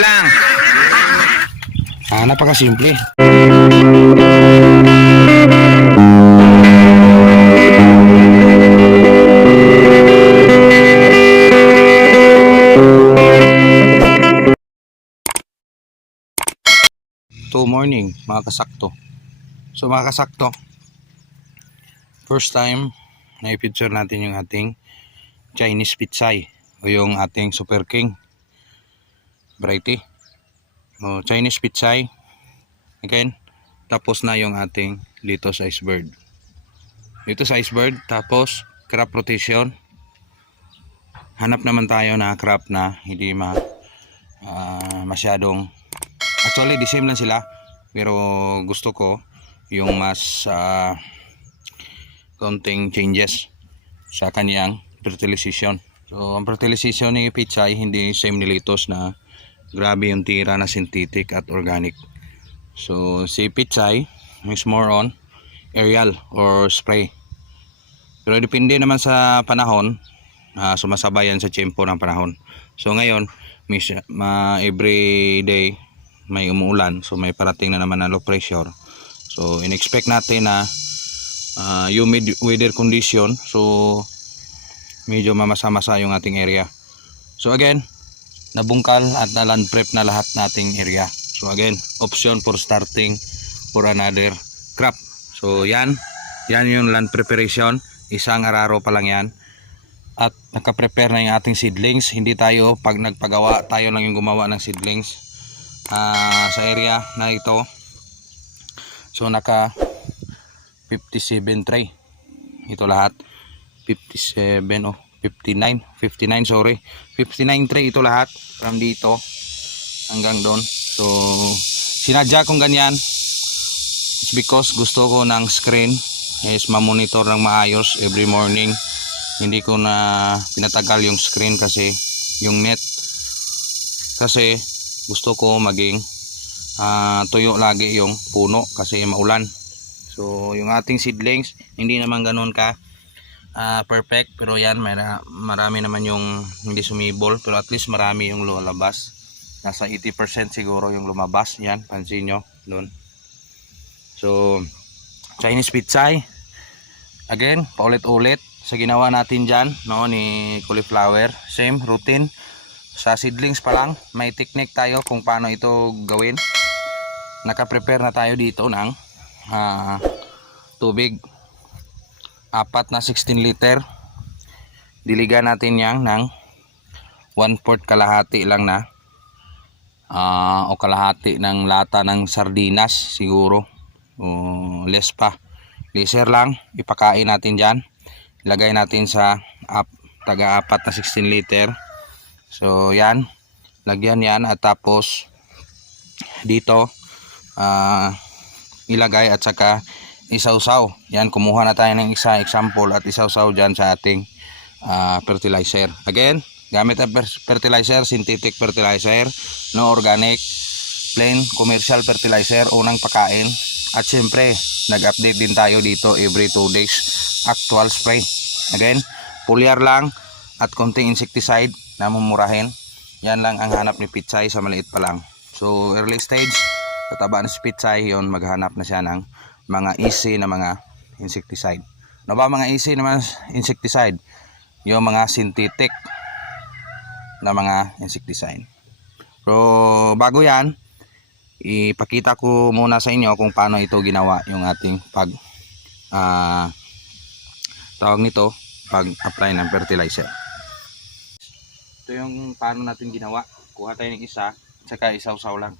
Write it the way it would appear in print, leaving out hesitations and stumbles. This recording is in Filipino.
lang. Napakasimple. To morning mga kasakto. So mga kasakto, first time na i-picture natin yung ating Chinese pitsay o yung ating Super King variety. O, Chinese pitsay again, tapos na yung ating Litos Icebird. Litos Icebird, tapos crop rotation. Hanap naman tayo na crop na hindi masyadong, actually the same lang sila, pero gusto ko yung mas konting changes sa kanyang fertilization. So ang fertilization ni pitsay hindi same ni Litos na grabe yung tira na synthetic at organic. So si pitsay is more on aerial or spray, pero depende naman sa panahon, sumasabay yan sa tiyempo ng panahon. So ngayon every day may umuulan, so may parating na naman na low pressure. So in-expect natin na humid weather condition, so medyo mamasa-masa yung ating area. So again, nabungkal at na-land prep na lahat nating area. So again, option for starting for another crop. So yan yung land preparation. Isang araro pa lang yan. At naka-prepare na yung ating seedlings. Hindi tayo, pag nagpagawa, tayo lang yung gumawa ng seedlings sa area na ito. So naka 57 tray. Ito lahat. 57 59 sorry, 59 tray ito lahat, from dito hanggang doon. So sinadya kong ganyan is because gusto ko ng screen is ma-monitor ng maayos every morning. Hindi ko na pinatagal yung screen kasi yung net, kasi gusto ko maging tuyo lagi yung puno kasi maulan. So yung ating seedlings hindi naman ganoon ka perfect, pero yan marami naman yung hindi sumibol, pero at least marami yung lumabas. Nasa 80% siguro yung lumabas. Yan, pansin nyo doon. So Chinese pitsay again, paulit-ulit sa ginawa natin dyan, no, ni cauliflower. Same routine sa seedlings pa lang. May technique tayo kung paano ito gawin. Naka-prepare na tayo dito ng tubig, 4 na 16 liter. Diligan natin yan ng 1/4 kalahati lang na o kalahati ng lata ng sardinas siguro, o less pa, laser lang. Ipakain natin dyan, ilagay natin sa taga 4 na 16 liter. So yan, lagyan yan at tapos dito ilagay at saka isawsaw. Yan, kumuha na tayo ng isa example at isawsaw dyan sa ating fertilizer. Again, gamit ang fertilizer, synthetic fertilizer, no organic, plain commercial fertilizer, unang pakain. At syempre, nag-update din tayo dito every 2 days, actual spray. Again, foliar lang at konting insecticide na mumurahin. Yan lang ang hanap ni pitsay sa maliit pa lang. So early stage, tataba na si pitsay, yon maghanap na siya ng mga easy na mga insecticide. Ano ba mga easy na mga insecticide? Yung mga synthetic na mga insecticide. So bago yan, ipakita ko muna sa inyo kung paano ito ginawa, yung ating tawag nito, pag-apply ng fertilizer. Ito yung paano natin ginawa. Kuha tayo ng isa, saka isawsaw lang.